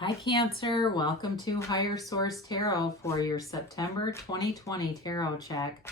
Hi Cancer, welcome to Higher Source Tarot for your September 2020 tarot check.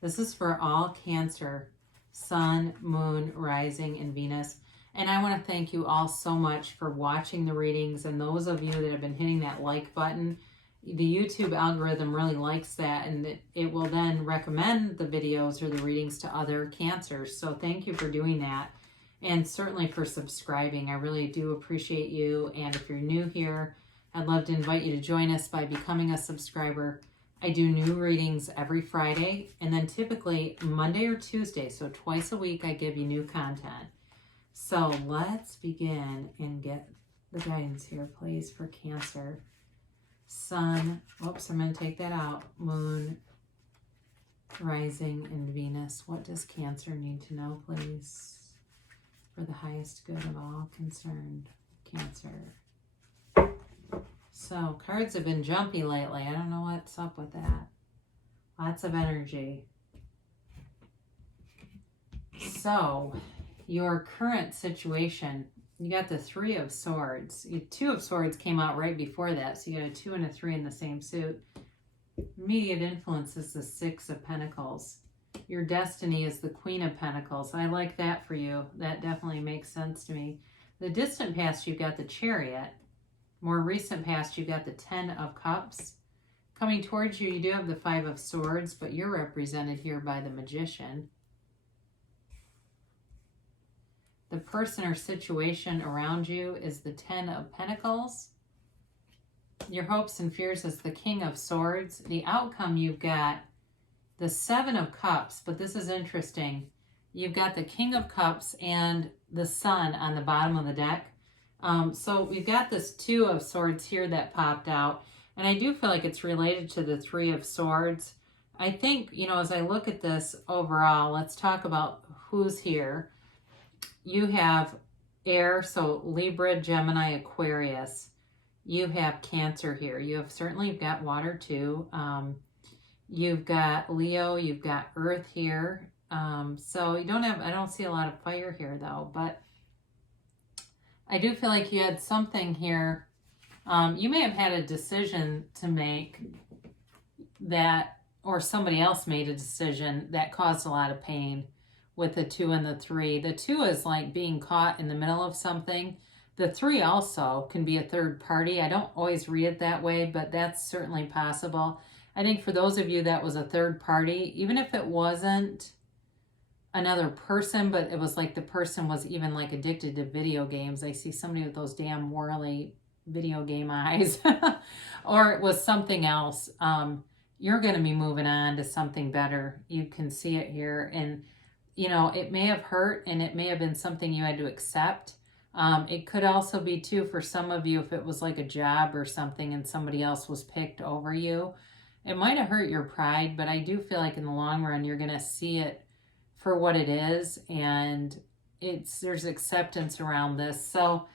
This is for all Cancer, Sun, Moon, Rising, and Venus. And I want to thank you all so much for watching the readings, and those of you that have been hitting that like button. The YouTube algorithm really likes that, and it will then recommend the videos or the readings to other Cancers. So thank you for doing that. And certainly for subscribing. I really do appreciate you. And if you're new here, I'd love to invite you to join us by becoming a subscriber. I do new readings every Friday, and then typically Monday or Tuesday, so twice a week, I give you new content. So let's begin and get the guidance here, please, for Cancer. Sun, oops, I'm going to take that out. Moon, Rising, and Venus. What does Cancer need to know, please? For the highest good of all concerned, Cancer. So, cards have been jumpy lately. I don't know what's up with that. Lots of energy. So, your current situation, you got the Three of Swords. Two of Swords came out right before that, so you got a 2 and a 3 in the same suit. Immediate influence is the Six of Pentacles. Your destiny is the Queen of Pentacles. I like that for you. That definitely makes sense to me. The distant past, you've got the Chariot. More recent past, you've got the Ten of Cups. Coming towards you, you do have the Five of Swords, but you're represented here by the Magician. The person or situation around you is the Ten of Pentacles. Your hopes and fears is the King of Swords. The outcome, you've got the Seven of Cups, but this is interesting. You've got the King of Cups and the Sun on the bottom of the deck. So we've got this Two of Swords here that popped out, and I do feel like it's related to the Three of Swords. I think, as I look at this overall, let's talk about who's here. You have air, so Libra, Gemini, Aquarius. You have Cancer here. You've got water too. You've got Leo, you've got Earth here. So I don't see a lot of fire here though, but I do feel like you had something here. You may have had a decision to make that, or somebody else made a decision that caused a lot of pain with the 2 and the 3. The 2 is like being caught in the middle of something. The 3 also can be a third party. I don't always read it that way, but that's certainly possible. I think for those of you that was a third party, even if it wasn't another person, but it was like the person was even like addicted to video games. I see somebody with those damn whirly video game eyes. Or it was something else. You're going to be moving on to something better. You can see it here. And, it may have hurt, and it may have been something you had to accept. It could also be, too, for some of you, if it was like a job or something and somebody else was picked over you. It might have hurt your pride, but I do feel like in the long run, you're going to see it for what it is, and there's acceptance around this. So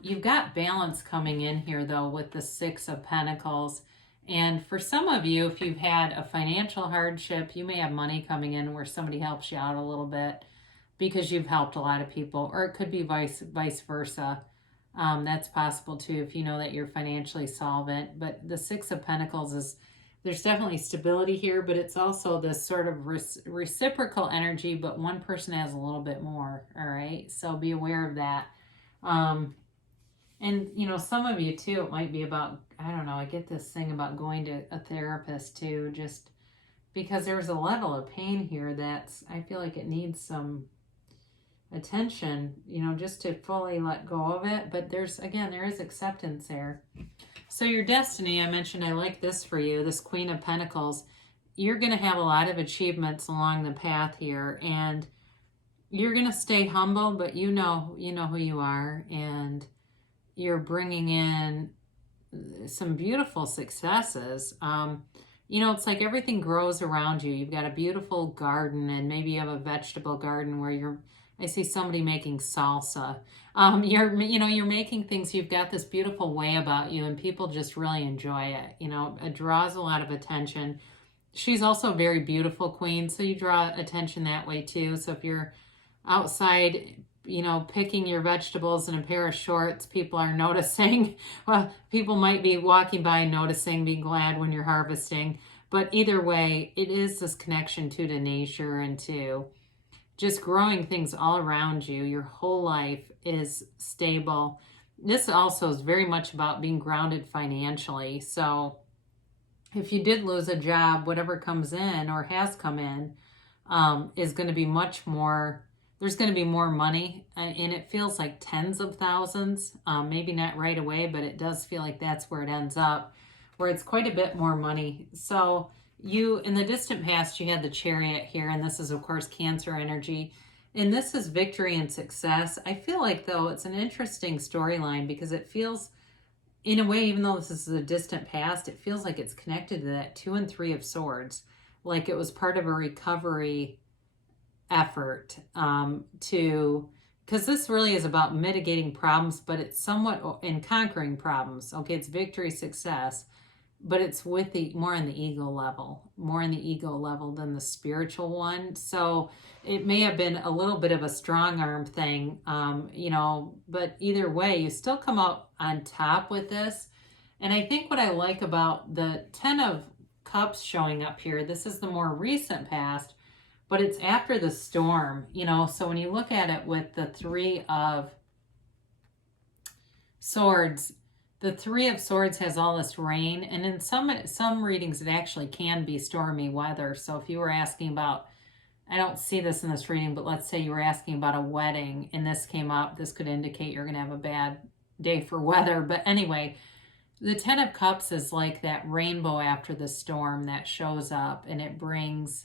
you've got balance coming in here, though, with the Six of Pentacles. And for some of you, if you've had a financial hardship, you may have money coming in where somebody helps you out a little bit because you've helped a lot of people, or it could be vice versa. That's possible, too, if you know that you're financially solvent. But the Six of Pentacles is, there's definitely stability here, but it's also this sort of reciprocal energy, but one person has a little bit more, all right? So be aware of that. And, some of you, too, it might be about, I don't know, I get this thing about going to a therapist, too, just because there's a level of pain here that's, I feel like it needs some attention, just to fully let go of it. But there is acceptance there. So your destiny, I mentioned, I like this for you, this Queen of Pentacles. You're going to have a lot of achievements along the path here, and you're going to stay humble, but you know who you are, and you're bringing in some beautiful successes. It's like everything grows around you. You've got a beautiful garden, and maybe you have a vegetable garden where I see somebody making salsa. You're making things. You've got this beautiful way about you, and people just really enjoy it. It draws a lot of attention. She's also a very beautiful queen, so you draw attention that way too. So if you're outside picking your vegetables in a pair of shorts, people are noticing. Well, people might be walking by and noticing, be glad when you're harvesting. But either way, it is this connection to nature and to just growing things all around you. Your whole life is stable. This also is very much about being grounded financially. So if you did lose a job, whatever comes in or has come in is going to be much more, there's going to be more money, and it feels like tens of thousands, maybe not right away, but it does feel like that's where it ends up, where it's quite a bit more money. So you, in the distant past, you had the Chariot here, and this is, of course, Cancer energy. And this is victory and success. I feel like, though, it's an interesting storyline because it feels, in a way, even though this is a distant past, it feels like it's connected to that 2 and 3 of Swords. Like it was part of a recovery effort because this really is about mitigating problems, but it's somewhat in conquering problems. Okay, it's victory, success, but it's with the more in the ego level than the spiritual one. So it may have been a little bit of a strong arm thing, but either way, you still come out on top with this. And I think what I like about the 10 of Cups showing up here, this is the more recent past, but it's after the storm, so when you look at it with the 3 of Swords, the 3 of Swords has all this rain, and in some readings it actually can be stormy weather. So if you were asking about, I don't see this in this reading, but let's say you were asking about a wedding and this came up, this could indicate you're going to have a bad day for weather. But anyway, the 10 of Cups is like that rainbow after the storm that shows up, and it brings,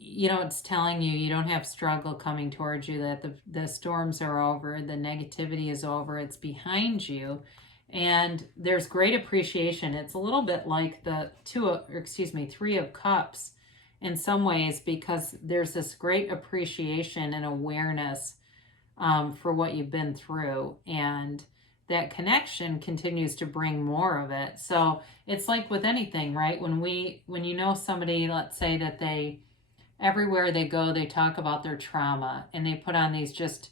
it's telling you you don't have struggle coming towards you, that the storms are over, the negativity is over, it's behind you, and there's great appreciation. It's a little bit like the 3 of Cups in some ways, because there's this great appreciation and awareness for what you've been through, and that connection continues to bring more of it. So it's like with anything, right? When you know somebody, let's say that everywhere they go, they talk about their trauma, and they put on these just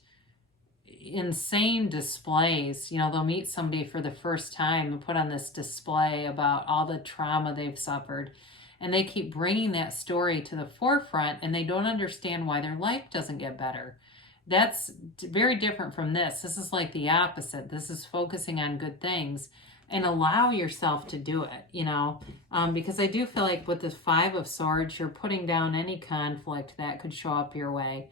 insane displays. They'll meet somebody for the first time and put on this display about all the trauma they've suffered. And they keep bringing that story to the forefront, and they don't understand why their life doesn't get better. That's very different from this. This is like the opposite. This is focusing on good things and allow yourself to do it, because I do feel like with the 5 of Swords, you're putting down any conflict that could show up your way.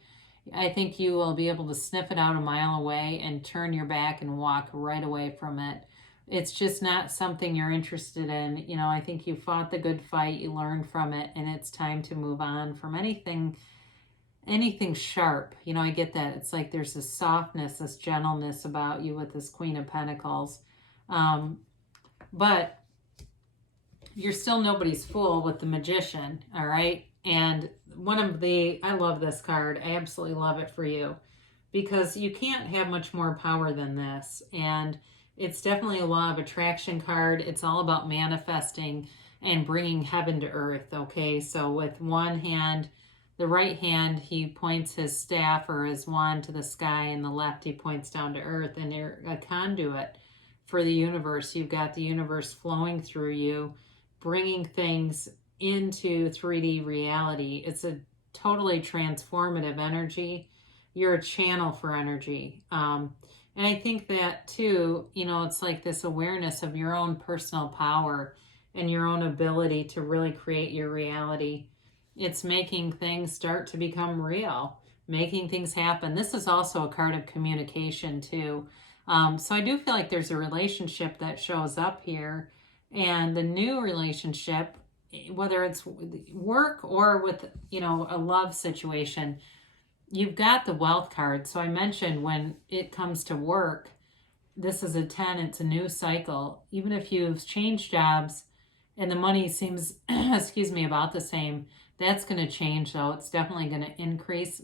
I think you will be able to sniff it out a mile away and turn your back and walk right away from it. It's just not something you're interested in. I think you fought the good fight, you learned from it, and it's time to move on from anything sharp. I get that. It's like there's this softness, this gentleness about you with this Queen of Pentacles. But you're still nobody's fool with the Magician, all right? And I love this card. I absolutely love it for you, because you can't have much more power than this. And it's definitely a law of attraction card. It's all about manifesting and bringing heaven to earth, okay? So with one hand, the right hand, he points his staff or his wand to the sky, and the left, he points down to earth, and you're a conduit for the universe. You've got the universe flowing through you, bringing things into 3D reality. It's a totally transformative energy. You're a channel for energy. And I think that too, it's like this awareness of your own personal power and your own ability to really create your reality. It's making things start to become real, making things happen. This is also a card of communication too. So I do feel like there's a relationship that shows up here, and the new relationship, whether it's work or with, a love situation, you've got the Wealth card. So I mentioned when it comes to work, this is a 10, it's a new cycle. Even if you've changed jobs and the money seems, about the same, that's going to change though. It's definitely going to increase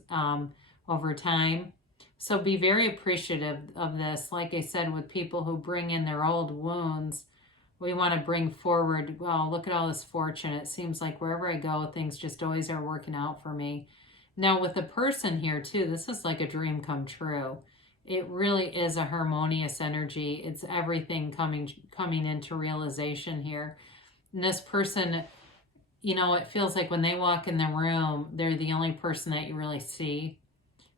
over time. So be very appreciative of this. Like I said, with people who bring in their old wounds, we want to bring forward, well, look at all this fortune. It seems like wherever I go, things just always are working out for me. Now with the person here too, this is like a dream come true. It really is a harmonious energy. It's everything coming into realization here. And this person, you know, it feels like when they walk in the room, they're the only person that you really see,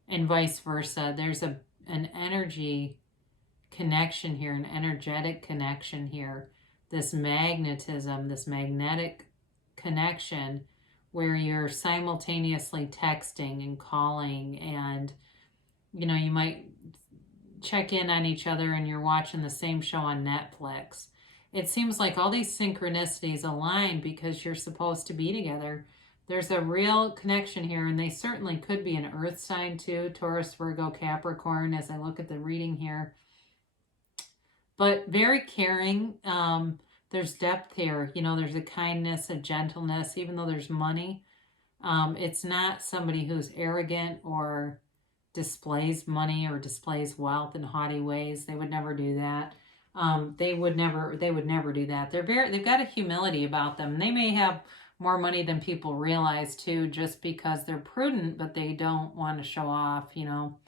and vice versa. There's an energy connection here, an energetic connection here. This magnetism, this magnetic connection where you're simultaneously texting and calling, and you know, you might check in on each other and you're watching the same show on Netflix. It seems like all these synchronicities align because you're supposed to be together. There's a real connection here, and they certainly could be an earth sign too, Taurus, Virgo, Capricorn, as I look at the reading here. But very caring. There's depth here. You know, there's a kindness, a gentleness, even though there's money. It's not somebody who's arrogant or displays money or displays wealth in haughty ways. They would never do that. They would never do that. They've got a humility about them. And they may have more money than people realize too, just because they're prudent, but they don't want to show off, you know.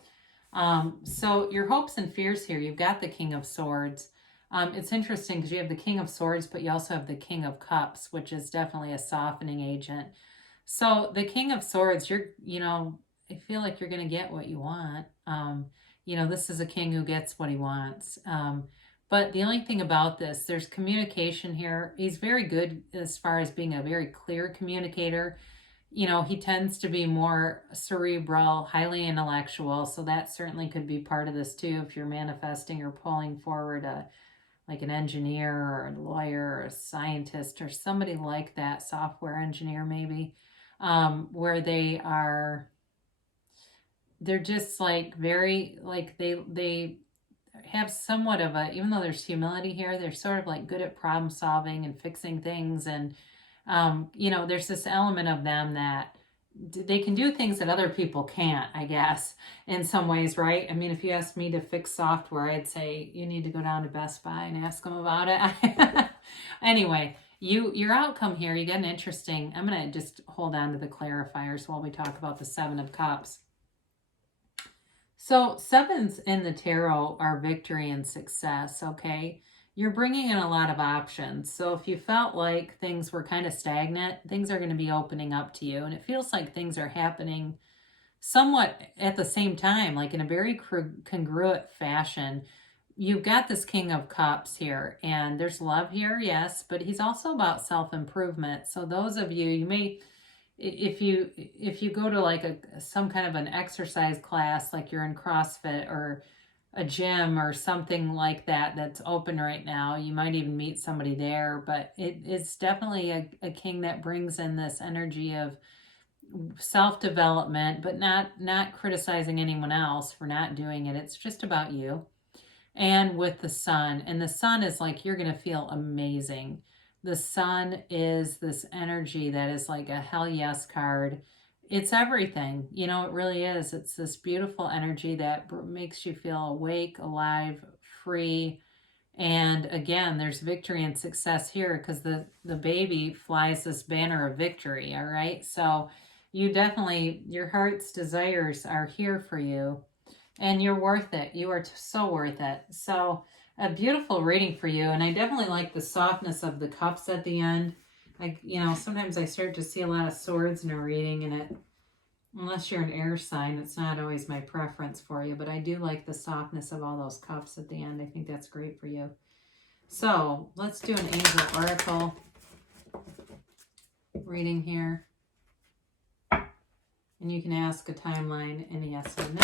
So your hopes and fears here, you've got the King of Swords. It's interesting because you have the King of Swords, but you also have the King of Cups, which is definitely a softening agent. So the King of Swords, I feel like you're going to get what you want. This is a king who gets what he wants. But the only thing about this, there's communication here. He's very good as far as being a very clear communicator. You know, he tends to be more cerebral, highly intellectual. So that certainly could be part of this too. If you're manifesting or pulling forward like an engineer or a lawyer or a scientist or somebody like that, software engineer maybe, where they're just like very, like they have somewhat of a, even though there's humility here, they're sort of like good at problem solving and fixing things. And, there's this element of them that they can do things that other people can't, I guess, in some ways, right? I mean, if you asked me to fix software, I'd say you need to go down to Best Buy and ask them about it. Anyway, your outcome here, you get an interesting, I'm going to just hold on to the clarifiers while we talk about the Seven of Cups. So sevens in the tarot are victory and success, okay? You're bringing in a lot of options. So if you felt like things were kind of stagnant, things are going to be opening up to you. And it feels like things are happening somewhat at the same time, like in a very congruent fashion. You've got this King of Cups here, and there's love here, yes, but he's also about self-improvement. So those of you, you may, if you go to like some kind of an exercise class, like you're in CrossFit or a gym or something like that that's open right now, you might even meet somebody there. But it's definitely a king that brings in this energy of self-development, but not criticizing anyone else for not doing it. It's just about you. And with the sun, and the sun is like, you're going to feel amazing. The sun is this energy that is like a hell yes card. It's everything, it really is. It's this beautiful energy that makes you feel awake, alive, free. And again, there's victory and success here because the baby flies this banner of victory, all right? So you definitely, your heart's desires are here for you, and you're worth it. You are so worth it. So a beautiful reading for you. And I definitely like the softness of the cups at the end. Sometimes I start to see a lot of swords in a reading, and unless you're an air sign, it's not always my preference for you, but I do like the softness of all those cups at the end. I think that's great for you. So let's do an angel oracle reading here. And you can ask a timeline and a yes or no.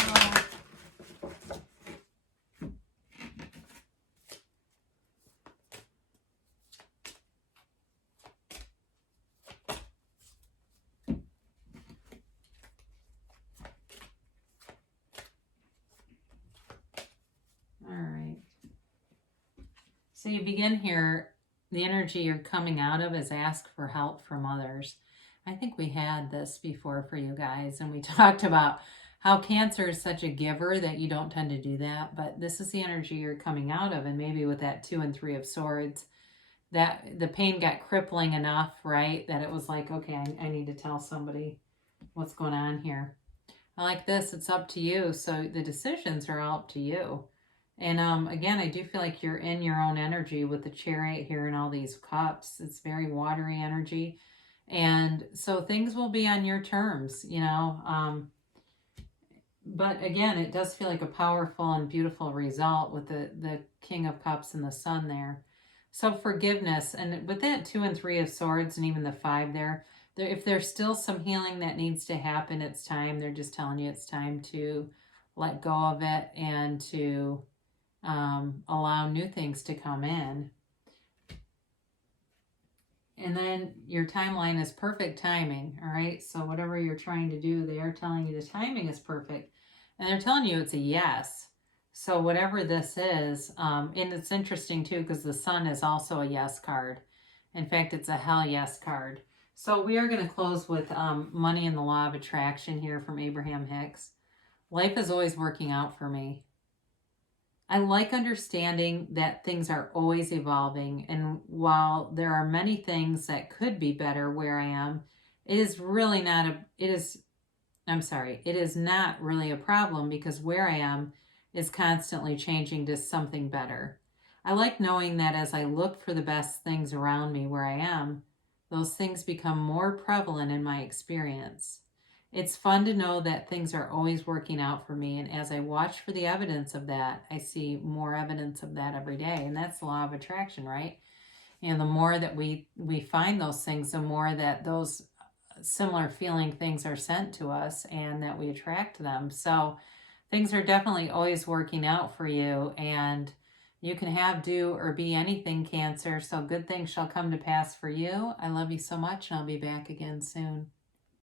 So you begin here, the energy you're coming out of is ask for help from others. I think we had this before for you guys, and we talked about how Cancer is such a giver that you don't tend to do that, but this is the energy you're coming out of, and maybe with that 2 and 3 of Swords, that the pain got crippling enough, right, that it was like, okay, I need to tell somebody what's going on here. I like this. It's up to you. So the decisions are all up to you. And again, I do feel like you're in your own energy with the Chariot here and all these cups. It's very watery energy. And so things will be on your terms, you know. But again, it does feel like a powerful and beautiful result with the King of Cups and the Sun there. So forgiveness, and with that 2 and 3 of Swords and even the 5 there, if there's still some healing that needs to happen, it's time. They're just telling you it's time to let go of it and to allow new things to come in. And then your timeline is perfect timing, all right? So whatever you're trying to do, they are telling you the timing is perfect. And they're telling you it's a yes. So whatever this is, and it's interesting too because the Sun is also a yes card. In fact, it's a hell yes card. So we are going to close with Money and the Law of Attraction here from Abraham Hicks. Life is always working out for me. I like understanding that things are always evolving, and while there are many things that could be better where I am, it is really not it is not really a problem because where I am is constantly changing to something better. I like knowing that as I look for the best things around me where I am, those things become more prevalent in my experience. It's fun to know that things are always working out for me, and as I watch for the evidence of that, I see more evidence of that every day, and that's the law of attraction, right? And the more that we find those things, the more that those similar feeling things are sent to us and that we attract them. So things are definitely always working out for you, and you can have, do, or be anything, Cancer. So good things shall come to pass for you. I love you so much, and I'll be back again soon.